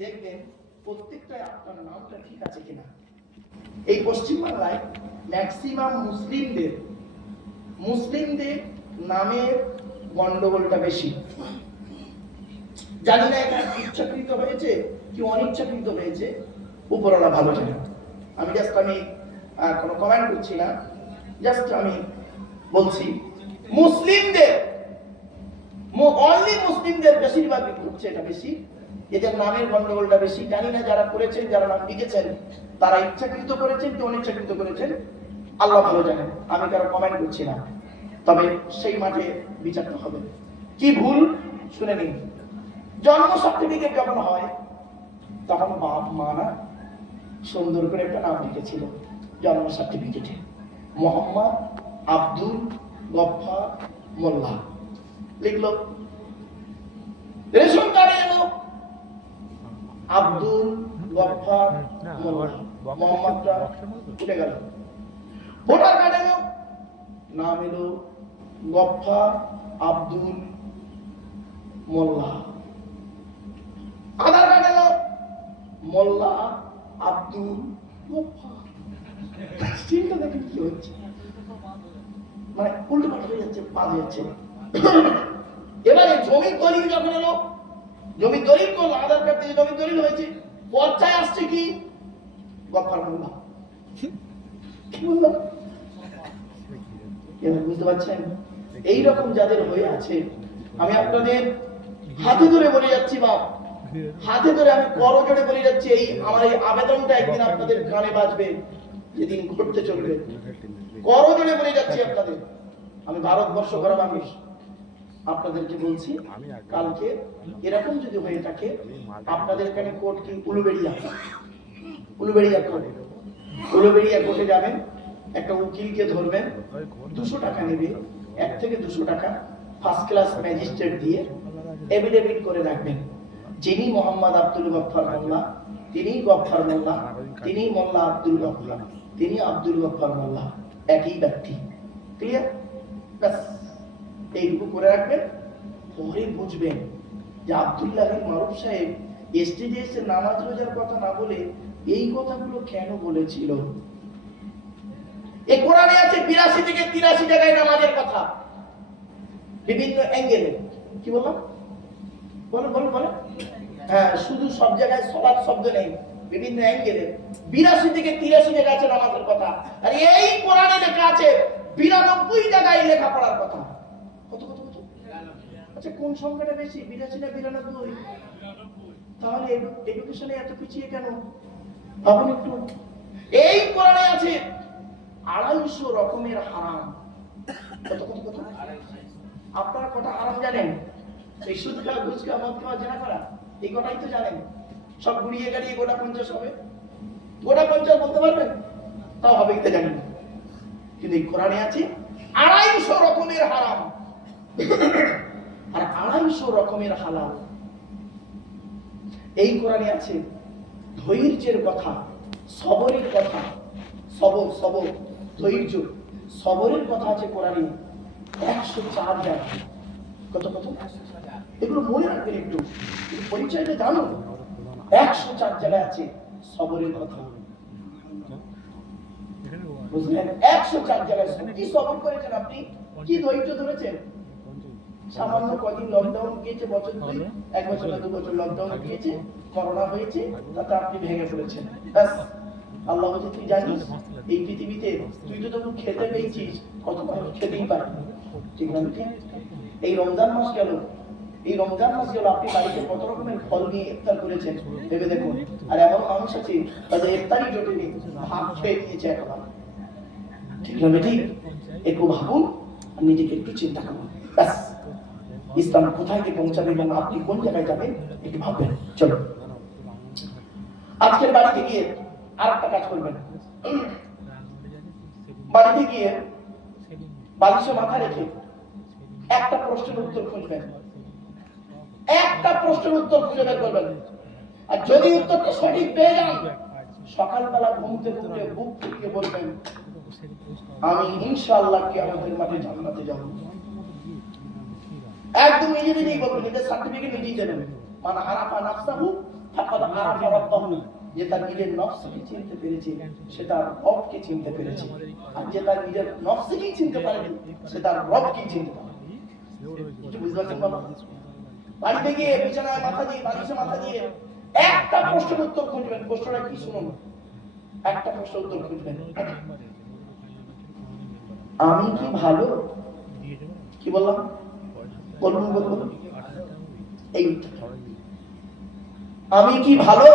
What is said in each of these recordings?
দেখবেন প্রত্যেকটাই আপনার নামটা ঠিক আছে কিনা। এই পশ্চিমবাংলায় ম্যাক্সিমাম মুসলিমদের নামের গন্ডগোলটা বেশি। জানি না এটা ইচ্ছাকৃত হয়েছে কি অনিচ্ছাকৃত হয়েছে, উপরওয়ালা ভালো জানে। আমি কোনো কমেন্ট করছি না, জাস্ট আমি বলছি মুসলিমদের বেশিরভাগই করছে এটা বেশি, এদের নামের গন্ডগোলটা বেশি। জানি না যারা করেছেন, যারা নাম লিখেছেন, তারা ইচ্ছাকৃত করেছেন কি অনিচ্ছাকৃত করেছেন, আল্লাহ ভালো জানেন। আমি কারো কমেন্ট করছি না, তবে সেই মাঠে বিচারটা হবে। কি ভুল শুনে নিন। জন্ম সার্টিফিকেট যখন হয় তখন বাপ মা না সুন্দর করে একটা নাম লিখেছিল জন্ম সার্টিফিকেটে, মোহাম্মদ আব্দুল গফফার মোল্লা লিখলো। রেশন কার্ডে এলো আব্দুল গফফার মোল্লা, মোহাম্মদটা উঠে গেল। ভোটার কার্ড এলো, নাম এলো গফফার আব্দুল মোল্লা। আধার কার্ড এলো মোল্লা আব্দুল গফফার। চিন্তা দেখেন কি হচ্ছে, মানে উল্টো পাল্টা হয়ে যাচ্ছে, বাদ যাচ্ছে। এবারে জমির দলিল যখন এলো, জমির দলিল করলো, আধার কার্ড থেকে জমির দলিল হয়েছে, পর্চায় আসছে কি গফফার মোল্লা। কি বললাম বুঝতে পারছেন? এইরকম যাদের হয়ে আছে, আমি আপনাদের হাতে ধরে বলে যাচ্ছি, বাপ হাতে ধরে আমি করজোড়ে বলে যাচ্ছি, আমার এই আবেদনটা একদিন আপনাদের কানে বাজবে, যেদিন ঘটতে চলবে। করজোড়ে বলে যাচ্ছি আপনাদের, আমি ভারতবর্ষ করা মানুষ, আপনাদেরকে বলছি, কালকে এরকম যদি হয়ে থাকে, আপনাদের এখানে কোর্ট কি উলুবেড়িয়া কোর্টে যাবেন, একটা উকিলকে ধরবেন, 200 টাকা নেবে, 1 থেকে 200 টাকা ফার্স্ট ক্লাস ম্যাজিস্ট্রেট দিয়ে এফিডেভিট করে রাখবেন, যিনি মোহাম্মদ আব্দুল গফফার মোল্লা, তিনি গফফার মোল্লা, তিনি মোল্লা আব্দুল গফফার, তিনি আব্দুল গফফার মোল্লা, একই ব্যক্তি। ক্লিয়ার? ব্যাস এইটুকু করে রাখবেন। পরে বুঝবেন যে আব্দুল্লাহ মারুফ সাহেব স্টেজে এসে নামাজ রোজার কথা না বলে এই কথাগুলো কেন বলেছিল। এই কোরআনে আছে 82 থেকে 83 জায়গায় নামাজের কথা, বিভিন্ন অ্যাঙ্গেলে। কি বললাম? বলো। হ্যাঁ, শুধু সব জায়গায় সালাত শব্দ নেই, বিভিন্ন অ্যাঙ্গেলে 82 থেকে 83 জায়গায় আছে নামাজের কথা। আর এই কোরআনে লেখা আছে 92 জায়গায় লেখাপড়ার কথা। কত? আচ্ছা, কোন সংখ্যাটা বেশি, 82 না 92? তাহলে এডুকেশনে এত পিছিয়ে কেন ভাবুন একটু। এই কোরআনে আছে 250 রকমের হারাম। কত? আপনারা কটা হারাম জানেন? এই সুদ খাওয়া, ঘুষ খাওয়া, মদ খাওয়া, জেনা করা, এই কটাই তো জানেন। সব গুড়িয়ে গাড়িয়ে গোটা 50 হবে, গোটা 50 বলতে পারবেন? তাও হবে কিনা জানি না, কিন্তু এই কোরআনে আছে 250 রকমের হারাম আর 250 রকমের হালাল। এই কোরআনে আছে ধৈর্যের কথা, সবরের কথা, সবর ধৈর্য, সবরের কথা আছে কোরআনে 104 জায়গায়। কত? এগুলো মনে রাখবেন, একটু পরিচয়টা জানো। 104 জায়গায় আছে সবরের কথা, বুঝলেন? 104 জায়গায় কি সবর করেছেন আপনি, কি ধৈর্য ধরেছেন? সামান্য কদিন লকডাউন গিয়েছে, বছর 1 বছর না 2 বছর লকডাউন গিয়েছে, করোনা হয়েছে, তাতে আপনি ভেঙে পড়েছেন। ব্যাস, আল্লাহ বলছে তুই জানিস এই পৃথিবীতে তুই তো তখন খেতে পেয়েছিস, কত মানুষ খেতেই পারে, ঠিক না? এই রমজান মাস গেল, আপনি বাড়িতে কত রকমের ফল নিয়ে ইফতার করেছেন ভেবে দেখুন। আর এমন মানুষ আছে তাদের ইফতারই জোটেনি, ভাত খেয়ে নিয়েছে একবার, ঠিক না? ঠিক, একটু ভাবুন, নিজেকে একটু চিন্তা করুন। ব্যাস, ইসলাম কোথায় গিয়ে পৌঁছাবে এবং আপনি কোন জায়গায় যাবেন একটু ভাববেন। চলো, আজকের বাড়িতে গিয়ে আর একটা কাজ করবেন। বাড়িতে গিয়ে বালিশে মাথা রেখে একটা প্রশ্নের উত্তর খুঁজবেন, একটা প্রশ্নের উত্তর খুঁজে বের করবেন। আর যদি উত্তরটা সঠিক পেয়ে যান, সকালবেলা ঘুম থেকে উঠে বুক থেকে বলবেন আমি ইনশাআল্লাহ কিয়ামতের মাঠে জান্নাতে যাব। একদম নিজে নিজেই বলবেন, নিজের সার্টিফিকেট নিজেই দেবেন। মান আরাফা নাফসাহু ফাকাদ আরাফা রাব্বাহু, যে তার নিজের নফসকে চিনতে পেরেছে সে তার রবকে চিনতে পেরেছে, আর যে তার নিজের নফসকেই চিনতে পারেনি সে তার রবকেই চিনতে পারে। কিছু বুঝতে পারছেন বাবা? বাড়িতে গিয়ে বিছানায় মাথা দিয়ে, বালিশে মাথা দিয়ে একটা প্রশ্নের উত্তর খুঁজবেন। প্রশ্নটা কি শুনুন, একটা প্রশ্নের উত্তর খুঁজবেন, আমি কি ভালো? কি বললাম? বলুন বলুন, এই আমি কি ভালো,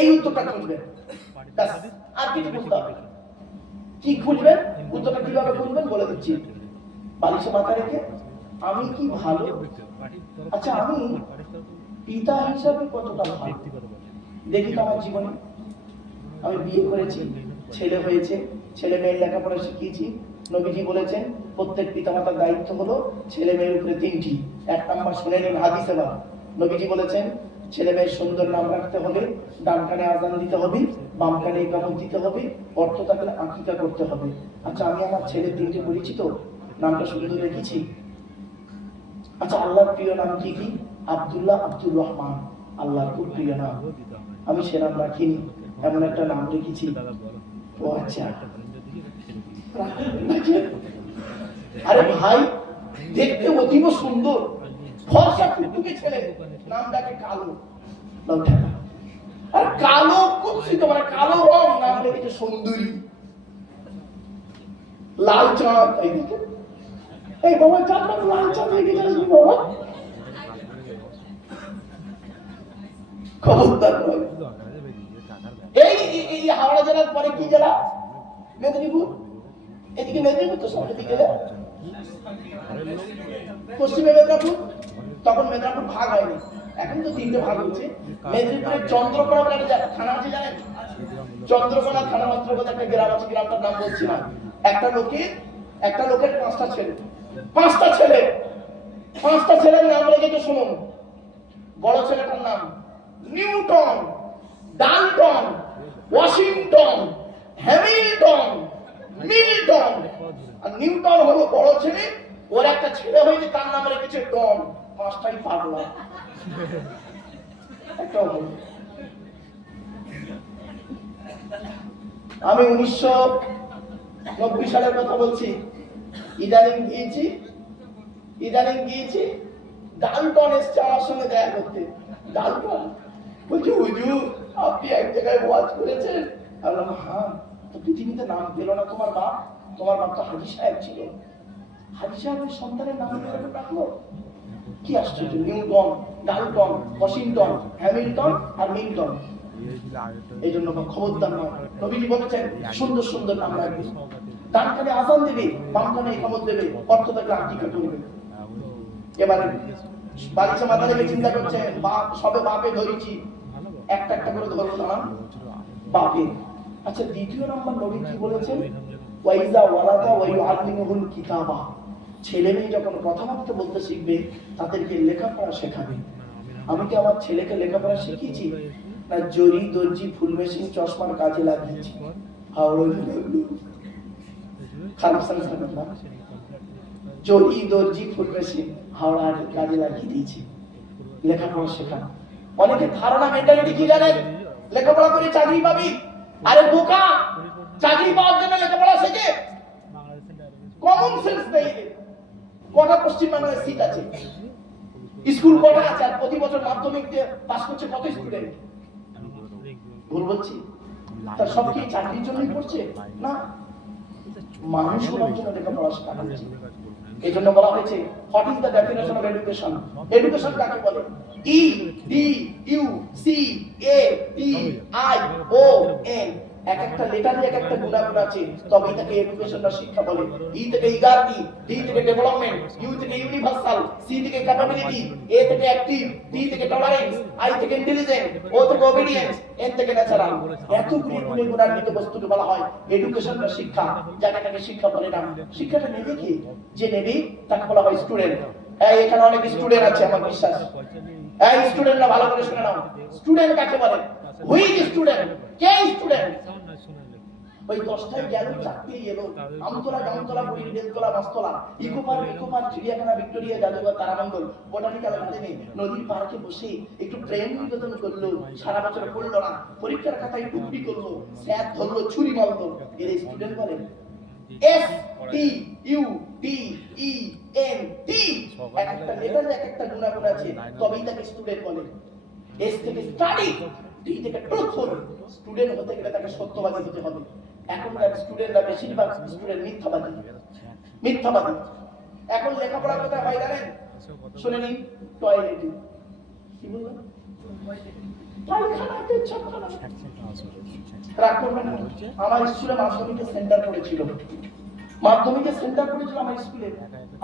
এই উত্তরটা খুঁজবেন। আর কিছু বুঝতে হবে না। কি খুঁজবেন, উত্তরটা কিভাবে খুঁজবেন বলে দিচ্ছি। বালিশে মাথা রেখে আমি কি ভালো, আচ্ছা আমি পিতা হিসাবে কতটা ভালো দেখি তো আমার জীবনে। আমি বিয়ে করেছি, ছেলে হয়েছে, ছেলে মেয়ের লেখাপড়া শিখিয়েছি। নবীজি বলেছেন প্রত্যেক পিতামাতার দায়িত্ব হলো ছেলে মেয়ের উপরে তিনটি। এক নাম্বার শুনে নিন হাদিসে বা, নবীজি বলেছেন ছেলে মেয়ের সুন্দর নাম রাখতে হবে, ডান কানে আযান দিতে হবে, বাম কানে ইকামত দিতে হবে, অর্থ থাকলে আকিকা করতে হবে। আচ্ছা আমি আমার ছেলের তিনটে পরিচিত, নামটা সুন্দর রেখেছি। আচ্ছা আল্লাহর প্রিয় নাম কি কি? আব্দুল্লাহ, আব্দুর রহমান, আল্লাহর খুব প্রিয় নাম। আমি সে নাম রাখিনি, এমন একটা নাম রেখেছি। ও আচ্ছা, আরে ভাই দেখতে অতীব সুন্দর, ফর্সা টুকটুকে ছেলে, নামটাকে কালো। আর কালো কুৎসিত মানে কালো রং, নাম রেখেছে সুন্দরী। লাল চাঁদ, এই বাবা চাঁদটা লাল চাঁদ রেখে যাচ্ছি বাবা, খবরদার নয়। এই হাওড়া জেলার পরে কি জেলা? মেদিনীপুর। এদিকে মেদিনীপুর তো সামনের দিকে, পশ্চিমে মেদিনীপুর। তখন মেদিনীপুর ভাগ হয়নি, এখন তো তিনটে ভাগ হচ্ছে। মেদিনীপুরের চন্দ্রকোনা বলে একটা থানা আছে, জানেন? চন্দ্রকোনা থানা অন্তর্গত একটা গ্রাম আছে, গ্রামটার নাম বলছি না। একটা লোকের পাঁচটা ছেলের নাম রেখেছে শুনুন। বড় ছেলেটার নাম Newton, Dalton, Washington, Hamilton, Milton. আর নিউটন হলো বড় ছেলে, ওর একটা ছেলে হয়েছে তার নাম রেখেছে টন। পাঁচটাই পাগলা, একটাও হলো। আমি 1990 সালের কথা বলছি। ইদানিং গিয়েছি, ডাল্টন এসছে আমার সঙ্গে দেখা করতে। ডাল্টন বলছি হুজুর আপনি এক জায়গায় ওয়াজ করেছেন। আমি বললাম হ্যাঁ, তো পৃথিবীতে নাম পেল না তোমার বাপ? তোমার বাপ তো হাজী সাহেব ছিল, হাজী সাহেবের সন্তানের নাম এরকম রাখলো, কি আশ্চর্য। নিউটন, ডাল্টন, ওয়াশিংটন, হ্যামিল্টন আর মিল্টন। এই জন্য খবরদার নয়, নবীজি বলেছেন সুন্দর সুন্দর নাম রাখবে, ডান কানে আযান দেবে, বাম কানে ইকামত দেবে, অর্থ থাকলে আকিকা করবে। এবারে বালিশে মাথা রেখে চিন্তা করছে, বাপ সবে বাপে ধরেছি, একটা একটা করে ধরবো না বাপে। আচ্ছা দ্বিতীয় নাম্বার নবী কি বলেছেন? ওয়াইজা ওয়ালাদা ওয়া ইউআল্লিমুহুল কিতাবা, ছেলে মেয়ে যখন কথাবার্তা বলতে শিখবে তাদেরকে লেখাপড়া শেখাবে। আমি কি আমার ছেলেকে লেখাপড়া শিখিয়েছি? না জরি, দর্জি, ফুল মেশিন, চশমার কাজে লাগিয়েছি। জরি, দর্জি, ফুল মেশিন হাওড়ার কাজে লাগিয়ে দিয়েছি, লেখাপড়া শেখানো। অনেকে ধারণা মেন্টালিটি কি জানেন? লেখাপড়া করে চাকরি পাবি। আরে বোকা, চাকরি পাওয়ার জন্য লেখাপড়া শেখে? কমন সেন্স নেই। কটা পশ্চিম বাংলায় সিট আছে, স্কুল কটা আছে, আর প্রতি বছর মাধ্যমিক দিয়ে পাস করছে কত স্টুডেন্ট? ভুল বলছি? তার সব কি চাকরির জন্যই করছে? না, মানুষ হওয়ার জন্য লেখাপড়া শেখানো হচ্ছে। এই জন্য বলা হয়েছে what is the definition of education? Education কাকে বলে? E D U C A T I O N, এক একটা লেটারে এক একটা গুণাগুণ আছে, তবে এটাকে এডুকেশন বা শিক্ষা বলে। ই থেকে ইগারটি, ডি থেকে ডেভেলপমেন্ট, ইউ থেকে ইউনিভার্সাল, সি থেকে ক্যাপাবিলিটি, এ থেকে অ্যাক্টিভ, টি থেকে টলারেন্স, আই থেকে ইন্টেলিজেন্ট, ও থেকে ওবিডিয়েন্স, এন থেকে ন্যাচারাল। এতগুলি গুণান্বিত বস্তুকে বলা হয় এডুকেশন বা শিক্ষা। যাকে শিক্ষা বলে না, শিক্ষাটা নেবে কি? যে নেবে তাকে বলা হয় স্টুডেন্ট। এই এখানে অনেক স্টুডেন্ট আছে আমার বিশ্বাস। এই স্টুডেন্টরা ভালো করে শুনে নাও, স্টুডেন্ট কাকে বলে? হুই ইজ স্টুডেন্ট? K student? ওই 10টায় গেল, 4টেই এলো। আমতলা, গামতলা, বইয়ের বেলতলা, মাছতলা, ইকো পার্ক, চিড়িয়াখানা, ভিক্টোরিয়া, জাদুঘর, তারামণ্ডল, বোটানিক্যাল গার্ডেনে, নদীর পার্কে বসে একটু প্রেম নিবেদন করলো। সারা বছর পড়লো না, পরীক্ষার খাতায় টুকরি করলো, স্যার ধরলো, ছুরি মারলো। এর স্টুডেন্ট বলেন STUDENT। এক একটা লেটারে এক একটা গুণাগুণ আছে, তবেই তাকে স্টুডেন্ট বলে। এস থেকে স্টাডি, টি থেকে ট্রুথফুল। স্টুডেন্ট হতে গেলে তাকে সত্যবাদী হতে হবে। এখনকার স্টুডেন্টরা বেশিরভাগ স্টুডেন্ট মিথ্যাবাদী। এখন লেখাপড়া কোথায় হয় জানেন? শুনে নিন, টয়লেটে। কি বলবেন? পায়খানাতে, ছাপাখানা। রাগ করবেন না। আমার স্কুলে মাধ্যমিকের সেন্টার পড়েছিল আমার স্কুলে।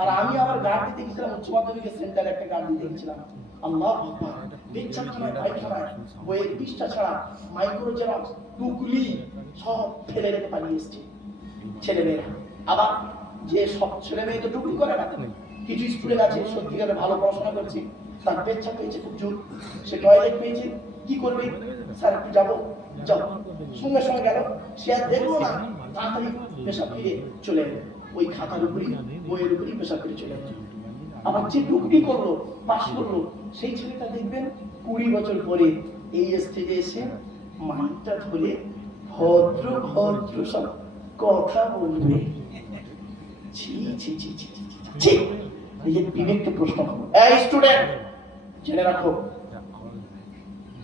আর আমি আমার গার্ড দিতে গেছিলাম উচ্চ মাধ্যমিকের সেন্টারে, একটা গার্ড দিতে গেছিলাম। আল্লাহ আকবার, পেচ্ছাপখানায়, পায়খানায়, বইয়ের পৃষ্ঠা ছাড়া, মাইক্রো জেরক্স, টুকলি সব ফেলে রেখে পালিয়ে এসছে ছেলেমেয়েরা। আবার যে সব ছেলে মেয়ে তো টুকলি করে না, কিছু স্টুডেন্ট আছে সত্যিকারে ভালো পড়াশোনা করছে, তার পেচ্ছাপ পেয়েছে খুব জোর, সে টয়লেট পেয়েছে, কি করবে? স্যার একটু যাবো, যাও। সঙ্গে সঙ্গে গেল, সে আর দেখলো না, তাড়াতাড়ি পেশাব ফিরে চলে এলো। ওই খাতার উপরই, বইয়ের উপরই পেশাব ফিরে চলে এলো। আবার যে টুকলি করলো, পাশ করলো, সেই ছেলেটা দেখবেন 20 বছর পরে এই স্টেজে এসে মাইকটা ধরে ভদ্র ভদ্র সব কথা বলবে। ছি ছি ছি ছি ছি, নিজের বিবেককে প্রশ্ন করো। এই স্টুডেন্ট, জেনে রাখো,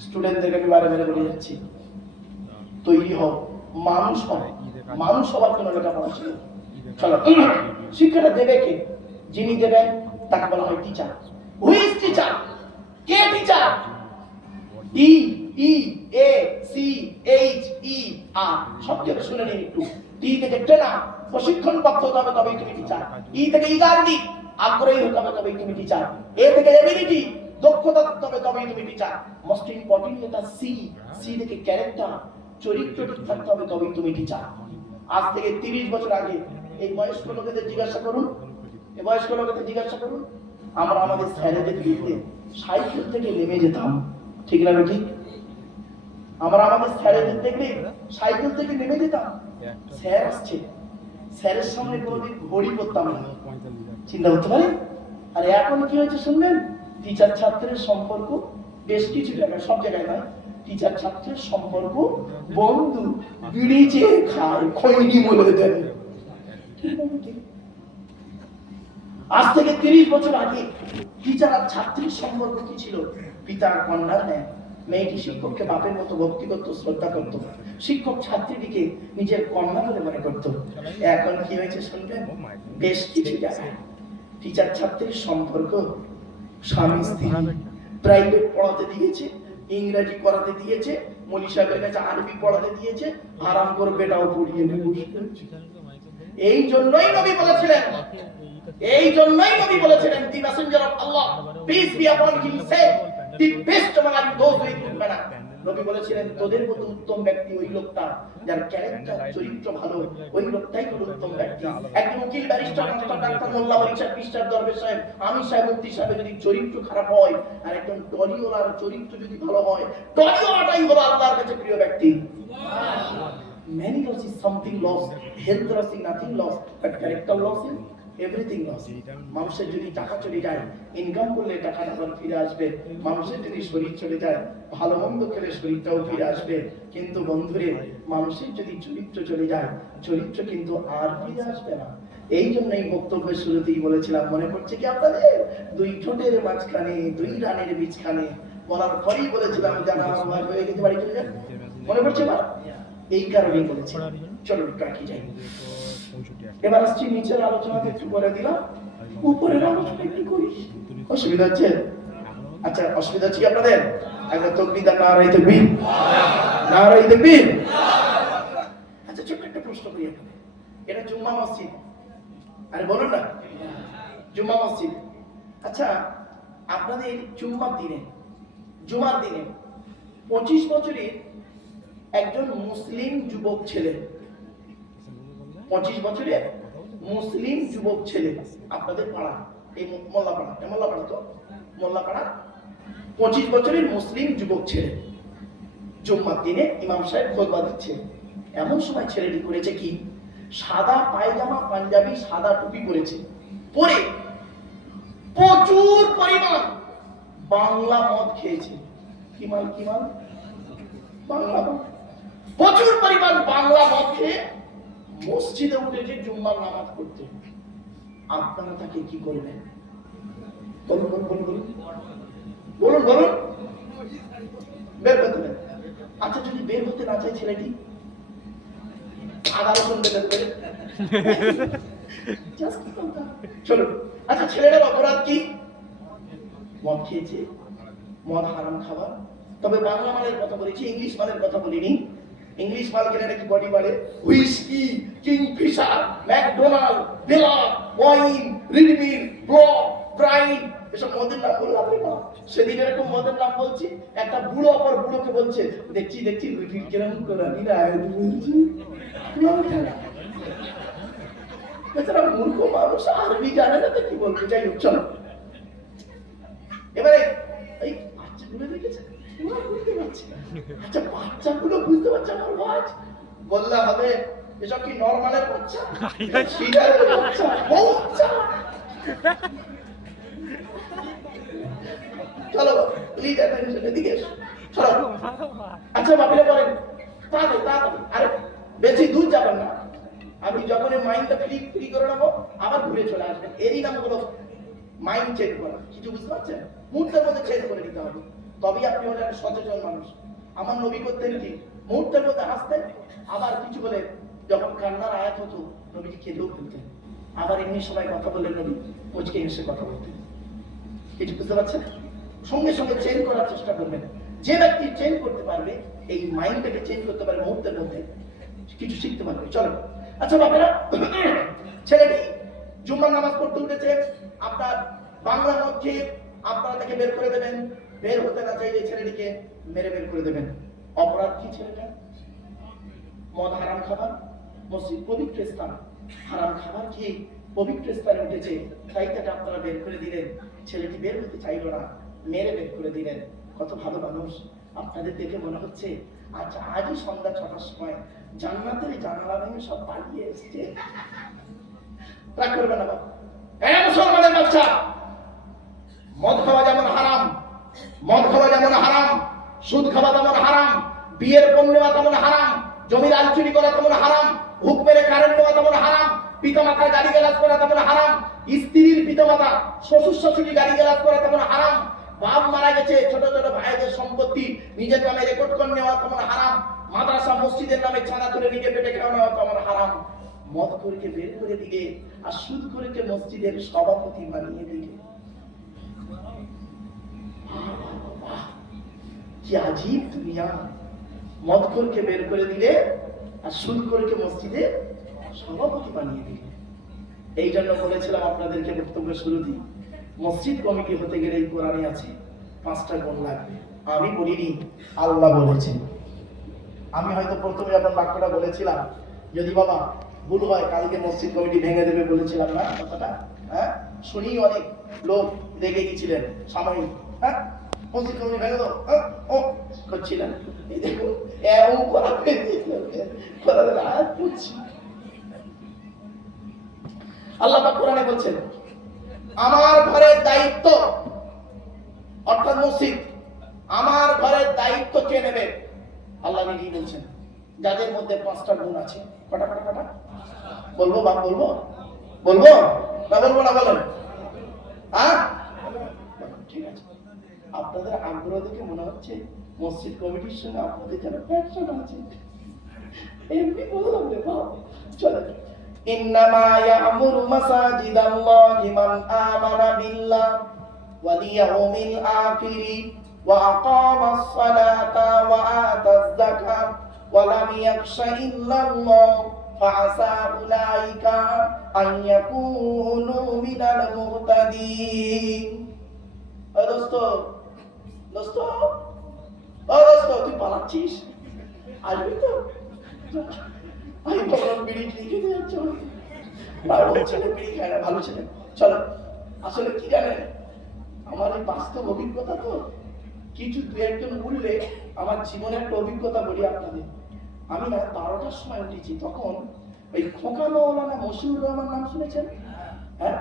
স্টুডেন্টদেরকে আমি বারে বারে বলে যাচ্ছি, তৈরি হও, মানুষ হও। মানুষ হওয়ার জন্য লেখাপড়া ছিল। চলো, শিক্ষাটা দেবে কে? যিনি দেবেন তাকে বলা হয় teacher. Who is teacher? K teacher? TEACHER। সবচেয়ে শুনে নিন একটু। টি থেকে ট্রেনার, প্রশিক্ষণ প্রাপ্ত হতে হবে, তবেই তুমি টিচার। ই থেকে ইগারডি, আগ্রহী হতে হবে, তবেই তুমি টিচার। এ থেকে এবিলিটি, দক্ষতা থাকতে হবে, তবেই তুমি teacher. Most important letter C. C থেকে ক্যারেক্টার, চরিত্র ঠিক থাকতে হবে, তবেই তুমি টিচার। আজ থেকে 30 বছর আগে এই বয়স্ক লোকেদের জিজ্ঞাসা করুন, আমরা আমাদের স্যারেদের দিকে সাইকেল থেকে নেমে যেতাম, ঠিক না ঠিক? আমরা আমাদের স্যারেদের দেখলে সাইকেল থেকে নেমে যেতাম। স্যার আসছে, স্যারের সামনে কোনোদিন ঘড়ি পরতাম না, চিন্তা করতে পারে। আর এখন কি হয়েছে শুনবেন? টিচার ছাত্রের সম্পর্ক বেশ কিছু জায়গায়, সব জায়গায় নয়, টিচার ছাত্রের সম্পর্ক বন্ধু, বিড়ি চেয়ে খায়, খৈনি বলে দেন। আজ থেকে 30 বছর আগে টিচার আর ছাত্রীর সম্পর্ক কি ছিল? পিতার কন্যার ন্যায়। মেয়েটি শিক্ষককে বাপের মতো ভক্তি করত, শ্রদ্ধা করত। শিক্ষক ছাত্রীটিকে নিজের কন্যা বলে মনে করত। এখন কি হয়েছে শুনবেন? বেশ কিছু জায়গায় টিচার ছাত্রীর সম্পর্ক স্বামী স্ত্রী। প্রাইভেট পড়াতে দিয়েছে, ইংরেজি পড়াতে দিয়েছে, মলি সাহেবের কাছে আরবি পড়াতে দিয়েছে, আরাম করে বেটাও পড়িয়ে নেব। এই জন্যই নবী বলেছিলেন, the messenger of Allah, peace be upon him, said, the best among those who include manner. নবী বলেছিলেন, তোদের মতো উত্তম ব্যক্তি ওই লোকটা যার ক্যারেক্টার, চরিত্র ভালো, ওই লোকটাই হলো উত্তম ব্যক্তি। একজন উকিল, ব্যারিস্টার, ডাক্তার, মোল্লা, বরিশাল, পিস্টার, দরবেশ সাহেব, আমির সাহেব, মুফতি সাহেবের যদি চরিত্র খারাপ হয়, আর একজন টলিওয়ালার চরিত্র যদি ভালো হয়, টলিওয়ালাটাই হলো আল্লাহর কাছে প্রিয় ব্যক্তি। Many loss is something lost, health loss is nothing lost, but character loss is everything lost. মানুষের যদি টাকা চলে যায়, ইনকাম করলে টাকাটা আবার ফিরে আসবে। মানুষের যদি শরীর চলে যায়, ভালো মন্দ খেলে শরীরটাও ফিরে আসবে। কিন্তু বন্ধুরে, মানুষের যদি চরিত্র চলে যায়, চরিত্র কিন্তু আর ফিরে আসবে না। এই জন্যই বক্তব্যের শুরুতেই বলেছিলাম, মনে পড়ছে কি আপনাদের? 2 ঠোঁটের মাঝখানে 2 রানের বীজখানে, বলার পরেই বলেছিলাম যে আমার বয়স হয়ে গেছে, বাড়ি চলে যান। মনে পড়ছে না? এই কারণেই বলেছি। চলো কাকি যাই। এবার আসছি নিচের আলোচনা একটু করে দিলাম, উপরের আলোচনা একটু করি। অসুবিধা হচ্ছে? আচ্ছা, অসুবিধা হচ্ছে কি আপনাদের? একবার তাকবীর, নারায়ে তাকবীর, নারায়ে তাকবীর। আচ্ছা, ছোট্ট একটা প্রশ্ন করি আপনাদের। এটা জুম্মা মসজিদ, আরে বলুন না, জুম্মা মসজিদ। আচ্ছা, আপনাদের জুম্মার দিনে 25 বছরের একজন মুসলিম যুবক ছেলে, 25 বছরের মুসলিম যুবক ছেলে আপনাদের পাড়া, এই মোল্লাপাড়া তো মোল্লাপাড়া, 25 বছরের মুসলিম যুবক ছেলে জুম্মার দিনে ইমাম সাহেব খুতবা দিচ্ছে। এমন সময় ছেলেটি করেছে কি, সাদা পায়জামা পাঞ্জাবি সাদা টুপি পরেছে, পরে প্রচুর পরিমাণ বাংলা মদ খেয়েছে। কি মাল? বাংলা মদ। প্রচুর পরিমাণ বাংলা মদ খেয়ে মসজিদে উঠেছে জুম্মার নামাজ পড়তে। আপনারা তাকে কি করবেন? বলুন। বের করতে দেন। আচ্ছা, যদি বের হতে না চায় ছেলেটি, চলুন। আচ্ছা, ছেলেটার অপরাধ কি? মদ খেয়েছে, মদ হারাম খাবার। তবে বাংলা মালের কথা বলেছি, ইংলিশ মালের কথা বলিনি। ইংলিশ মাল খেলে নাকি বডি বাড়ে। হুইস্কি, কিংফিশার, ম্যাকডোনাল্ড, বেলা, ওয়াইন, রিডমির, ব্লক, ব্রাইন, এসব মদের নাম বললাম না। সেদিন এরকম মদের নাম বলছি, একটা বুড়ো অপর বুড়োকে বলছে, দেখছি রিপিট কেরকম করানি না বলছি। বেচারা মূর্খ মানুষ, আরবি জানে না তো কি বলতে। যাই হোক, চলো এবারে এই বাচ্চাগুলো দেখেছে, বুঝতে পারছি। আচ্ছা, বাচ্চাগুলো বুঝতে পারছে আমার ওয়াজ বললে হবে এসব কি নরমালের বাচ্চা, সিজারের বাচ্চা, বাচ্চা। চলো প্লিজ অ্যাটেনশন, এদিকে এসো, চলো। আচ্ছা বাপিরা বলেন, তাড়াতাড়ি, আরে বেশি দূর যাবেন না। আপনি যখন মাইন্ডটা ফ্রি করে নেবো, আবার ঘুরে চলে আসবেন। এরই নাম হলো মাইন্ড চেঞ্জ করা। কিছু বুঝতে পারছেন? মুহূর্তের মধ্যে চেঞ্জ করে নিতে হবে, তবেই আপনি হলেন সচেতন মানুষ। আমার নবী করতেন কি, মুহূর্তের মধ্যে হাসতেন, আবার কিছু বলে যখন কান্নার আয়াত হতো নবীজি কেঁদেও ফেলতেন। আবার এমনি সবাই কথা বললেন, নবী মুচকে হেসে কথা বলতেন। কিছু বুঝতে পারছেন? সঙ্গে সঙ্গে চেঞ্জ করার চেষ্টা করবেন। যে ব্যক্তি চেঞ্জ করতে পারবে, এই মাইন্ডটাকে চেঞ্জ করতে পারবে মুহূর্তের মধ্যে, কিছু শিখতে পারবে। চলো। আচ্ছা বাপেরা, ছেলেটি জুম্মার নামাজ পড়তে উঠেছে, আপনার বাংলা মদ খেয়ে আপনারা তাকে বের করে দেবেন। বের হতে না চাইলে ছেলেটিকে মেরে বের করে দেবেন। অপরাধ কি ছেলেটা? মদ হারাম খাবার, মসজিদ পবিত্র স্থান, হারাম খাবার খেয়ে পবিত্র স্থানে উঠেছে, তাই তাকে আপনারা বের করে দিলেন। ছেলেটি বের হতে চাইল না, মেরে বের করে দিলেন। কত ভালো মানুষ! আপনাদের দেখে মনে হচ্ছে আচ্ছা, আজই সন্ধ্যা 6টার সময় জান্নাতের জানালা ভেঙে সব পালিয়ে এসছে। রাগ করবে না বাবা। মুসলমানের বাচ্চা, মদ খাওয়া যেমন হারাম, সুদ খাওয়া যেমন হারাম, বিয়ের পণ্য নেওয়া তেমন হারাম, জমির আল চুরি করা তেমন হারাম, হুক মেরে কারেন্ট নেওয়া তেমন হারাম, পিতামাতার গাড়ি গালাজ করা তেমন হারাম, স্ত্রীর পিতামাতা শ্বশুর শাশুড়ি গাড়ি গালাজ করা তেমন হারাম, বাপ মারা গেছে ছোট ছোট ভাইদের সম্পত্তি নিজের নামে রেকর্ড করে নেওয়া তেমন হারাম, মাদ্রাসা মসজিদের নামে চাঁদা তুলে নিজে পেটে খাওয়া নেওয়া তেমন হারাম। মদ খোরকে বের করে দিলে আর সুদ খোরকে মসজিদের সভাপতি বানিয়ে দিলে। কি আজীব দুনিয়া! মদ খোরকে বের করে দিলে আর সুদ খোরকে মসজিদে সভাপতি বানিয়ে দিলে। এই জন্য বলেছিলাম আপনাদেরকে বক্তব্যের শুরুতেই, মসজিদ কমিটি হতে গেলে এই কোরআনে আছে 5টা গুণ লাগবে। আমি বলিনি, আল্লাহ বলেছেন। আমি হয়তো প্রথমে আপনার বাক্যটা বলেছিলাম, যদি বাবা ভুল হয় কালকে মসজিদ কমিটি ভেঙে দেবে বলেছিলাম না কথাটা? হ্যাঁ, শুনি অনেক লোক রেগে গেছিলেন সাময়িক। হ্যাঁ, মসজিদ কমিটি ভেঙে দাও ও করছিলেন। এই দেখুন এমন করা আয়াত পড়ছি। আল্লাহ পাক কোরআনে বলছেন, আমার ঘরের দায়িত্ব, অর্থাৎ মসজিদ, আমার ঘরের দায়িত্ব কে নেবে? আল্লাহ নিজেই বলছেন, যাদের মধ্যে 5টা গুণ আছে। কটা? বলবো বাপ, বলবো না বলেন? হ্যাঁ, ঠিক আছে। আপনাদের আগ্রহ দেখে মনে হচ্ছে মসজিদ কমিটির সঙ্গে আপনাদের যেন ব্যবসা আছে। এমনি বললাম রে বাপ। চলো। ইন্নামা ইয়ামুরু মাসাজিদাল্লাহি মান আমানা বিল্লাহ ওয়াল ইয়াউমিল আখির ওয়া আকামাস সালাতা ওয়া আতাজ যাকাত ওয়া লাম ইয়াখশা ইল্লাল্লাহ ফাআসা উলাইকা আন ইয়াকুনু মিনাল মুহতাদিন। দোস্ত তুই পালাচ্ছিস? আসবি তো? আমি বললাম বিড়ি খেতে যাচ্ছ, ভালো ছেলে বিড়ি খায় না, ভালো ছেলে। চলো, আসলে কি জানেন, আমার এই বাস্তব অভিজ্ঞতা তো, কিছু দু একজন বললে আমার জীবনের একটা অভিজ্ঞতা বলি আপনাদের। আমি না 12টার সময় উঠেছি, তখন ওই খোকা মৌলানা মশিউর রহমান নাম শুনেছেন? হ্যাঁ,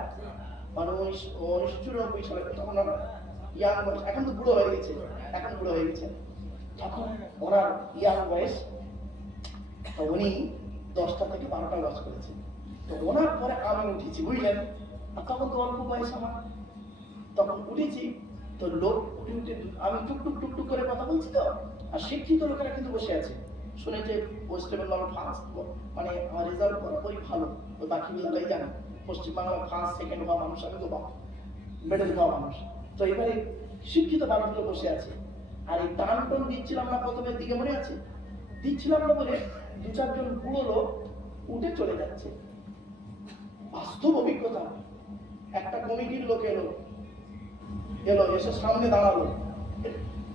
মানে 1994 সালে, তখন আমার ইয়াং বয়স, এখন তো বুড়ো হয়ে গেছে, এখন বুড়ো হয়ে গেছে, তখন ওনার ইয়াং বয়স, তো উনি 10টা থেকে 12টা ওয়াজ করেছেন। তো ওনার পরে আমি উঠেছি, বুঝলেন? আর তখন তো অল্প বয়স আমার, তখন উঠেছি, তো লোক উঠে উঠে আমি টুকটুক টুকটুক করে কথা বলছি, তো আর শিক্ষিত লোকেরা কিন্তু বসে আছে, শুনেছে ওয়েস্ট বেঙ্গল ফার্স্ট, মানে আমার রেজাল্ট বরাবরই ভালো, ওই বাকিগুলোই জানে, পশ্চিমবাংলার ফার্স্ট সেকেন্ড হওয়া মানুষ, আমি তো মেডেল হওয়া মানুষ। তো এবারে শিক্ষিত মানুষগুলো বসে আছে, আর এই টান টন দিচ্ছিলাম না প্রথমের দিকে, মনে আছে? দিচ্ছিলাম না বলে 2-4 জন বুড়ো লোক উঠে চলে যাচ্ছে। বাস্তব অভিজ্ঞতা। একটা কমিটির লোক এলো, এসে সামনে দাঁড়ালো,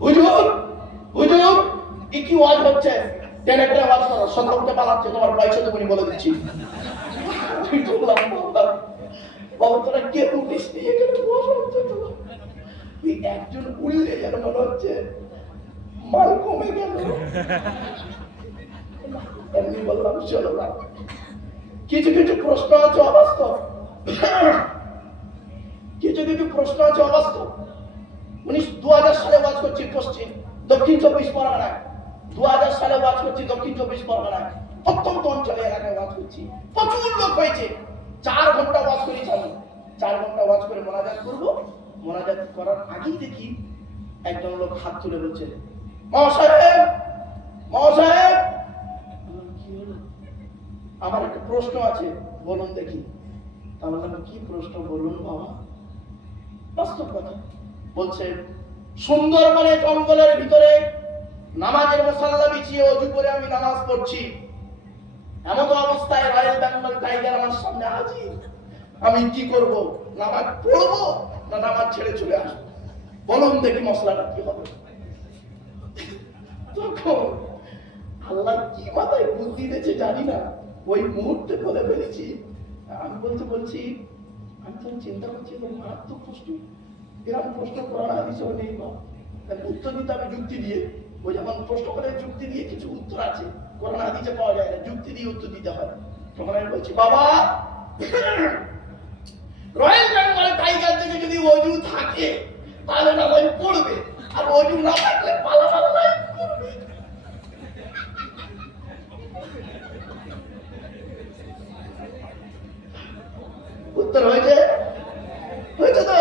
হুজুর হুজুর কি ওয়াজ হচ্ছে, টেনে টেনে ওয়াজ করো, সন্ধ্যা পালাচ্ছে, তোমার পয়সা তুমি বলে দিচ্ছি। বাবা তোরা কে উঠিস নি, এখানে বসা হচ্ছে তোমার। একজন উঠলে যেন মনে হচ্ছে মাল কমে গেল। এমনি বললাম চলো না, কিছু কিছু প্রশ্ন আছে অবাস্তব, কিছু কিছু প্রশ্ন আছে অবাস্তব। 2000 সালে ওয়াজ করছি দক্ষিণ 24 পরগনায়, 2000 সালে ওয়াজ করছি দক্ষিণ 24 পরগনায়, অত্যন্ত অঞ্চলে এলাকায় ওয়াজ করছি, প্রচুর লোক হয়েছে। 4 ঘন্টা ওয়াজ করেছি আমি, 4 ঘন্টা ওয়াজ করে মোনাজাত করবো। মোনাজাত করার আগেই দেখি একজন লোক হাত তুলে বলছে, মহাসাহেব মহাসাহেব, কি হলো? আমার একটা প্রশ্ন আছে, বলুন দেখি। তাহলে কি প্রশ্ন, বলুন বাবা। বাস্তব কথা বলছে, সুন্দরবনে জঙ্গলের ভিতরে নামাজের মুসাল্লা বিছিয়ে অজু করে আমি নামাজ পড়ছি, এমন অবস্থায় রয়্যাল বেঙ্গল টাইগার আমার সামনে হাজির, আমি কি করব? নামাজ পড়বো না নামাজ ছেড়ে চলে আসবো? বলুন দেখি মশলাটা কি হবে। তখন আল্লাহ কি মাথায় বুদ্ধি দিয়েছে জানি না, ওই মুহূর্তে বলে ফেলেছি। আমি বলছি আমি তো চিন্তা করছি, মারাত্মক প্রশ্ন, এরকম প্রশ্ন করার হাদিসেও নেই, উত্তর দিতে আমি যুক্তি দিয়ে, ওই যেমন প্রশ্ন করে যুক্তি দিয়ে কিছু উত্তর আছে, কোরআন হাদিসে পাওয়া যায় না, যুক্তি দিয়ে উত্তর দিতে হয়। তখন আমি বলছি, বাবা রয়্যাল বেঙ্গল টাইগার থেকে যদি অজু থাকে তাহলে নামাজ পড়বে, আর অজু না থাকলে পালাপালা করবে। উত্তর হয়েছে তো,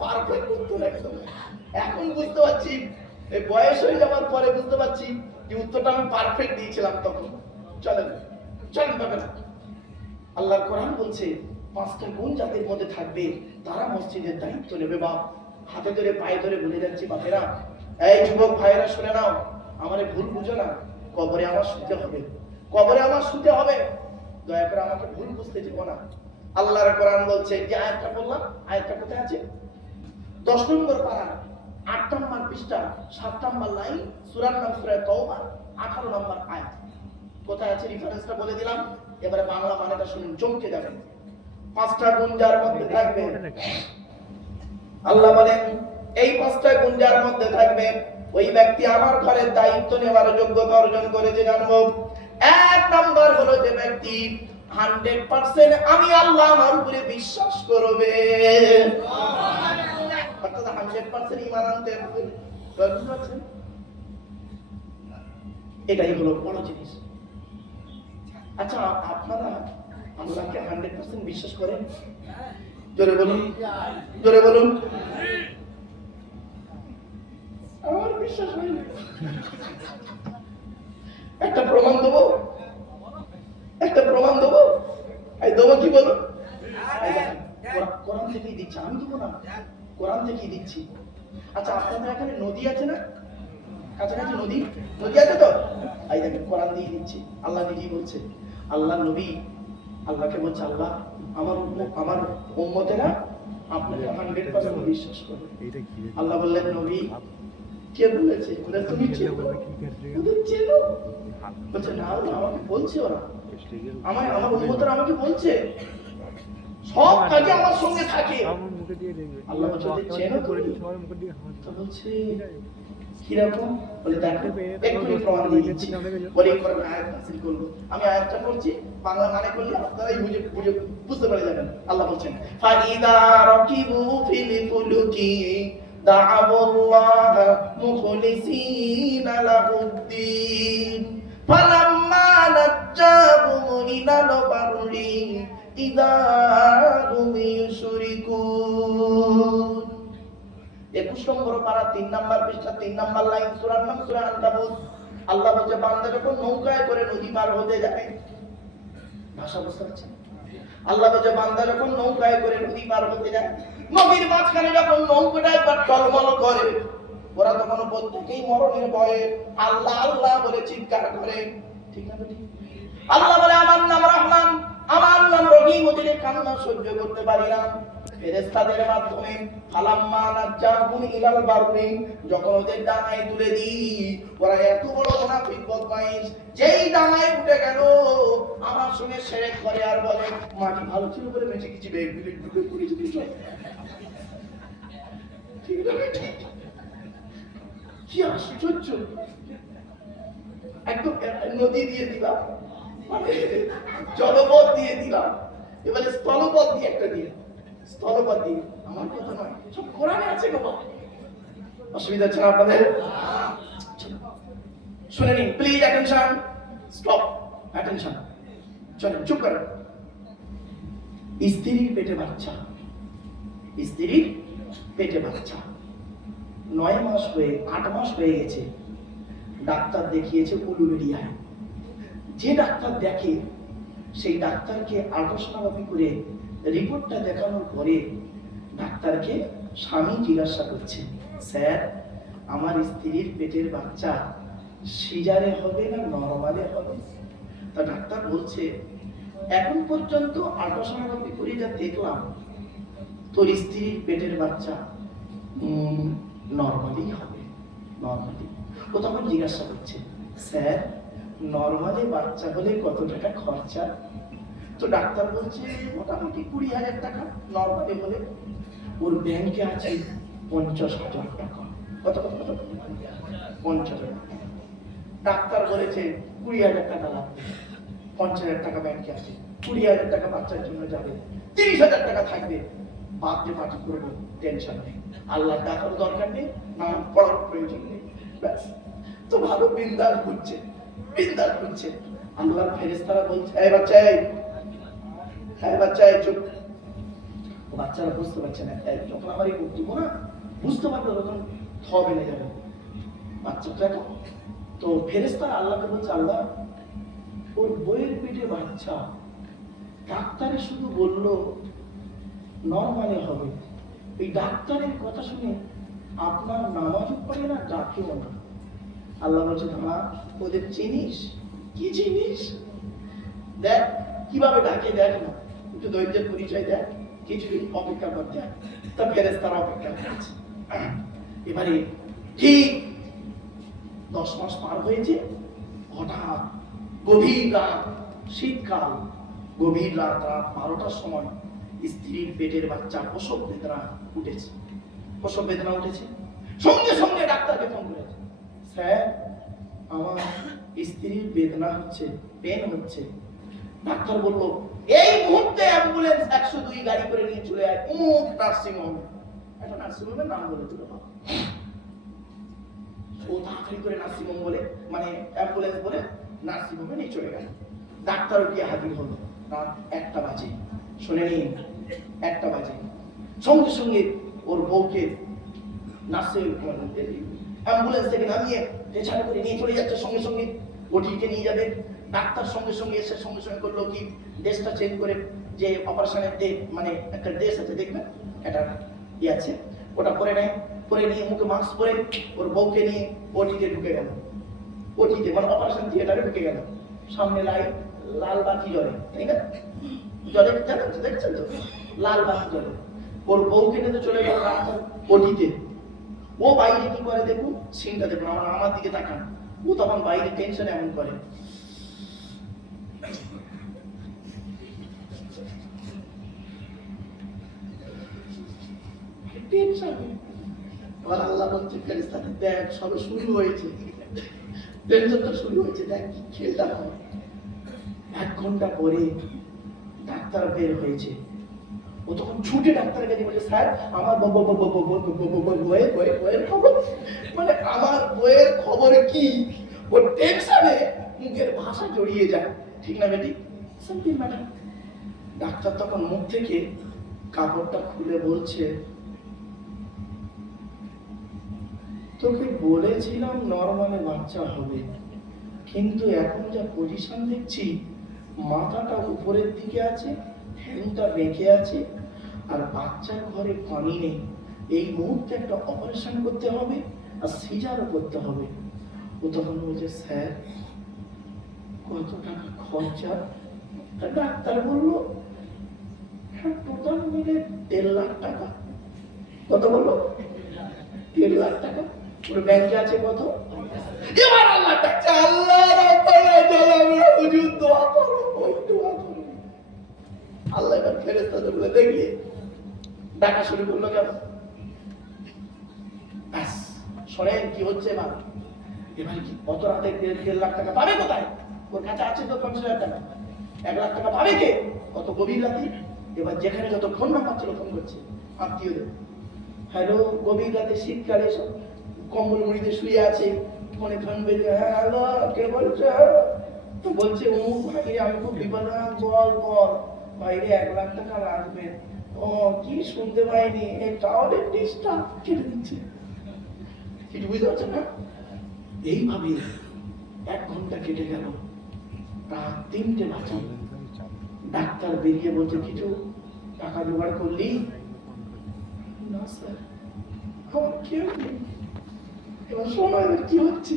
পারফেক্ট উত্তর একদম। এখন বুঝতে পারছি, এই বয়স হয়ে যাওয়ার পরে বুঝতে পারছি যে উত্তরটা আমি পারফেক্ট দিয়েছিলাম তখন। চলেন তবে না, আল্লাহর কোরআন বলছে 5টা গুণ যাদের মধ্যে থাকবে তারা মসজিদের দায়িত্ব নেবে। বাপ হাতে ধরে পায়ে ধরে বলে যাচ্ছি, বাপেরা, এই যুবক ভাইয়েরা শুনে নাও, আমারে ভুল বুঝো না, কবরে আমার শুতে হবে, কবরে আমার শুতে হবে, দয়া করে আমাকে ভুল বুঝতে যেও না। আল্লাহর কোরআন বলছে, যে আয়াতটা বললাম, আয়াতটা কোথায় আছে? 10 নম্বর পারা, 8 নম্বর পৃষ্ঠা, 7 নম্বর লাইন, সূরার নাম সূরা তাওবা, 18 নম্বর আয়াত। কোথায় আছে রেফারেন্সটা বলে দিলাম, এবারে বাংলা মানেটা শুনুন, চমকে যাবেন। 5টা গুণ যার মধ্যে থাকবে, আল্লাহ বলেন এই 5টা গুণ যার মধ্যে থাকবে ওই ব্যক্তি আমার ঘরের দায়িত্ব নেওয়ার যোগ্যতা অর্জন করেছে। জানবো 1 নম্বর হলো যে ব্যক্তি 100% আমি আল্লাহ আমার উপরে বিশ্বাস করবে, অর্থাৎ 100% ঈমান আনতে হবে। এটাই হলো বড় জিনিস। আচ্ছা, আপনারা আল্লাহকে 100% বিশ্বাস করেন? জোরে বলুন, জোরে বলুন। আমার বিশ্বাস হয় না। একটা প্রমাণ দেবো, একটা প্রমাণ দেবো, এই দেবো কি বলুন? কোরআন থেকেই দিচ্ছি, আমি দেবো না, কোরআন থেকেই দিচ্ছি। আচ্ছা, আপনাদের এখানে নদী আছে না? কাছাকাছি নদী আছে তো? এই দেখেন, কোরআন দিয়ে দিচ্ছি, আল্লাহ নিজেই বলছে। আল্লাহ নবী আল্লাহকে বলছে, আল্লাহ আমার উম্মতেরা আপনাকে 100% বিশ্বাস করে। আল্লাহ বললেন, নবী কে বলেছে? তুমি চেনো? বলছে, না আমাকে বলছে, ওরা আমার উম্মতেরা আমাকে বলছে, সব কাজে আমার সঙ্গে থাকে। আল্লাহ বলছে, চেনো? তো বলছে কিরকম বলে দেখো এক্ষুনি প্রমাণ দিয়ে দিচ্ছি। বলে করে আয়াত নাযিল করলো, আমি আয়াতটা পড়ছি, বাংলা মানে করলে আপনারাই বুঝতে পেরে যাবেন। আল্লাহ বলছেন ফাইদা রাকিবু ফিল ফুলুকি দা'আবুল্লাহ মুখলিসিনা লাহুদ্দিন ফালাম্মা নাজ্জাহুম ইলাল বাররি ইযা হুম ইউশরিকুন। 21 নম্বর পারা 3 নাম্বার পৃষ্ঠা 3 নাম্বার লাইন, সূরার নাম সূরা আনকাবুত। আল্লাহ বলছে বান্দা যখন নৌকায় করে নদী পার হতে যায়, ভাষা বুঝতে পারছেন? আল্লাহ বলছে বান্দা যখন নৌকায় করে নদী পার হতে যায়, নদীর মাঝখানে যখন নৌকাটা একবার টলমল করে, ওরা তখন প্রত্যেকেই মরণের ভয়ে আল্লাহ আল্লাহ বলে চিৎকার করে। ঠিক না? ঠিক। আল্লাহ বলে আমার নাম রহমান, আমার নাম রহিম, ওদের কান্না সহ্য করতে পারি না। ফেরেশতাদের মাধ্যমে ফালাম্মা নাজ্জাহুম ইলাল বাররি, যখন ওদের ডাঙায় তুলে দিই, ওরা এত বড় মুনাফিক বদমাইশ, যেই ডাঙায় উঠে গেল আমার সঙ্গে শিরক করে আর বলে মাটি ভালো ছিল বলে বেঁচে কিছু বেগ বিলেট ঢুকে পড়ে যেতে চাই। ঠিক না? ঠিক। কি আশ্চর্য! একদম নদী দিয়ে দিলাম, মানে জলপথ দিয়ে দিলাম, এবারে স্থলপথ দিয়ে একটা দিয়ে, স্থলপথ দিয়ে। আমার কথা নয়, সব কোরআনে আছে গো। অসুবিধা হচ্ছে না আপনাদের? শুনে নিন প্লিজ, অ্যাটেনশন, স্টপ, অ্যাটেনশন। চলেন চুপ করেন। স্ত্রীর পেটে বাচ্চা, স্ত্রীর পেটে বাচ্চা 9 মাস হয়ে 8 মাস হয়ে গেছে। ডাক্তার দেখিয়েছে উলুবেড়িয়ায়। যে ডাক্তার দেখে সেই ডাক্তারকে আল্ট্রাসাউন্ড করে রিপোর্টটা দেখানোর পরে ডাক্তারকে স্বামী জিজ্ঞাসা করছে, স্যার আমার স্ত্রীর পেটের বাচ্চা সিজারে হবে না নরমালে হবে? তা ডাক্তার বলছে এখন পর্যন্ত আল্ট্রাসাউন্ড করে যা দেখলাম তোর স্ত্রীর পেটের বাচ্চা নরমালি হবে, নরমালি। ও তখন জিজ্ঞাসা করছে, স্যার নরমালি বাচ্চা হলে কত টাকা খরচা? তো ডাক্তার বলছে মোটামুটি 20,000 টাকা নরমালি হলে। ওর ব্যাংকে আছে 50,000 টাকা। কত কত কত? 50,000। ডাক্তার বলেছে 20,000 টাকা লাগবে, 50,000 টাকা ব্যাংকে আছে, 20,000 টাকা বাচ্চার জন্য যাবে, 30,000 টাকা থাকবে, বাপরে পার্টি করবো, টেনশন নেই, আল্লাহ টাকার দরকার নেই, নাম পড়ার প্রয়োজন নেই, ব্যাস। তো ভালো বিন্দাস ঘুরছে, বিন্দাস ঘুরছে। আল্লাহর ফেরেশতারা বলছে এই বাচ্চা, এই বাচ্চা, এই চুপ। বাচ্চারা বুঝতে পারছে না, যখন আমার এই বক্তব্য না বুঝতে পারবে তখন থবে না যাবে বাচ্চাটা। তো ফেরেশতারা আল্লাহকে বলছে আল্লাহ ওর বইয়ের পেটে বাচ্চা, ডাক্তারে শুধু বলল নরমালি হবে, এই ডাক্তারের কথা শুনে আপনার নামাজও পড়ে না, ডাকেও না। আল্লাহ বলছে ধরা ওদের চিনিস? কি চিনিস? দেখ কিভাবে ডাকে, দেখ না, একটু ধৈর্যের পরিচয় দেখ, কিছুদিন অপেক্ষা করতে। তা ফেরেশতারা অপেক্ষা করছে। এবারে ঠিক 10 মাস পার হয়েছে, হঠাৎ গভীর রাত, শীতকাল, গভীর রাত 12টার সময় স্ত্রীর পেটের বাচ্চা প্রসব বেদনা উঠেছে, প্রসব বেদনা উঠেছে। সঙ্গে সঙ্গে ডাক্তারকে ফোন করেছে, স্যার আমার স্ত্রীর বেদনা হচ্ছে, পেন হচ্ছে। ডাক্তার বলল এই মুহূর্তে অ্যাম্বুলেন্স 102 গাড়ি করে নিয়ে চলে আয় অমুক নার্সিং হোমে। একটা নার্সিং হোমের নাম বলে দিল। ও তাড়াতাড়ি করে নার্সিং হোম বলে, মানে অ্যাম্বুলেন্স বলে নার্সিং হোমে নিয়ে চলে গেল। ডাক্তারও গিয়ে হাজির হলো রাত 1টা বাজে। শুনে নিন 1টা বাজে। সঙ্গে সঙ্গে ওর বউকে নার্সিং অ্যাম্বুলেন্স থেকে নামিয়ে পেছনে করে নিয়ে চলে যাচ্ছে, সঙ্গে সঙ্গে ওটিকে নিয়ে যাবে। ডাক্তার সঙ্গে সঙ্গে এসে সঙ্গে সঙ্গে করলো কি, ড্রেসটা চেঞ্জ করে, যে অপারেশনের ডে মানে একটা ড্রেস আছে দেখবেন, একটা ইয়ে আছে, ওটা পরে নেয়, পরে নিয়ে মুখে মাস্ক পরে ওর বউকে নিয়ে ওটিতে ঢুকে গেল। ওটিতে মানে অপারেশন থিয়েটারে ঢুকে গেল। সামনে লাইট, লাল বাতি জ্বলে, তাই না? জ্বলে, দেখছেন তো লাল বাতি জ্বলে। ওর বউকে নিয়ে চলে গেল ডাক্তার ওটিতে। ও বাইরে কি করে দেখুন, সিনটা দেখুন, আমার দিকে তাকান। ও তখন বাইরে টেনশনে এমন করে, টেনশন এবার আল্লাহ বলছে ফেরেশতাকে, দেখ সবে শুরু হয়েছে, টেনশনটা শুরু হয়েছে, দেখ কি খেলটা হয়। 1 ঘন্টা পরে ডাক্তার বের হয়েছে। ও তখন ছুটে ডাক্তারের কাছে বলছে, স্যার আমার বইয়ের খবর, মানে আমার বইয়ের খবরে কি? ও টেনশনে মুখের ভাষা জড়িয়ে যায়, ঠিক না বেটি? Simple matter. ডাক্তার তখন মুখ থেকে কাপড়টা খুলে বলছে, তোকে বলেছিলাম নরমালে বাচ্চা হবে, কিন্তু এখন যা পজিশন দেখছি, মাথাটা উপরের দিকে আছে, ঠ্যাংটা বেঁকে আছে, আর বাচ্চার ঘরে পানি নেই। এই মুহূর্তে একটা অপারেশন করতে হবে, আর সিজারও করতে হবে। ও তখন বলছে, স্যার কত টাকা খরচা? ডাক্তার বললো, হ্যাঁ টোটাল মিলে 1.5 লাখ টাকা। কত বললো? 1.5 লাখ টাকা। ওর ব্যাংকে আছে কত? এবার আল্লাহ ডাকছে, আল্লাহ রাব্বানা জালালা হুজুর দোয়া করো, ওই দোয়া করো। আল্লাহ এবার ফেরেশতাদের বলে, দেখলি ডাকা শুরু করলো কেন? ব্যাস শোনেন কি হচ্ছে এবার। এবার কি অত রাতে 1.5 লাখ টাকা পাবে কোথায়? ওর কাছে আছে তো 50,000 টাকা। 1 লাখ টাকা পাবে কে? কত গভীর রাতে। এবার যেখানে যত ফোন নাম্বার ছিল ফোন করছে আত্মীয়দের। হ্যালো, গভীর রাতে শীতকালে সব কম্বল মুড়িতে শুয়ে আছে, ফোনে ফোন বেজে, হ্যাঁ হ্যালো কে বলছে? তো বলছে, অমুক ভাই আমি খুব বিপদ, বল বল ভাইরে 1 লাখ টাকা লাগবে। ও কি শুনতে পাইনি, তাহলে ডিস্টার্ব কেটে দিচ্ছে। কিছু বুঝতে পারছেন না? এইভাবে 1 ঘন্টা কেটে গেল, রাত 3টে বাজে। ডাক্তার বেরিয়ে বলছে, কিছু টাকা জোগাড় করলি? না স্যার, আমার কেউ নেই। এবার শোনো এবার কি হচ্ছে।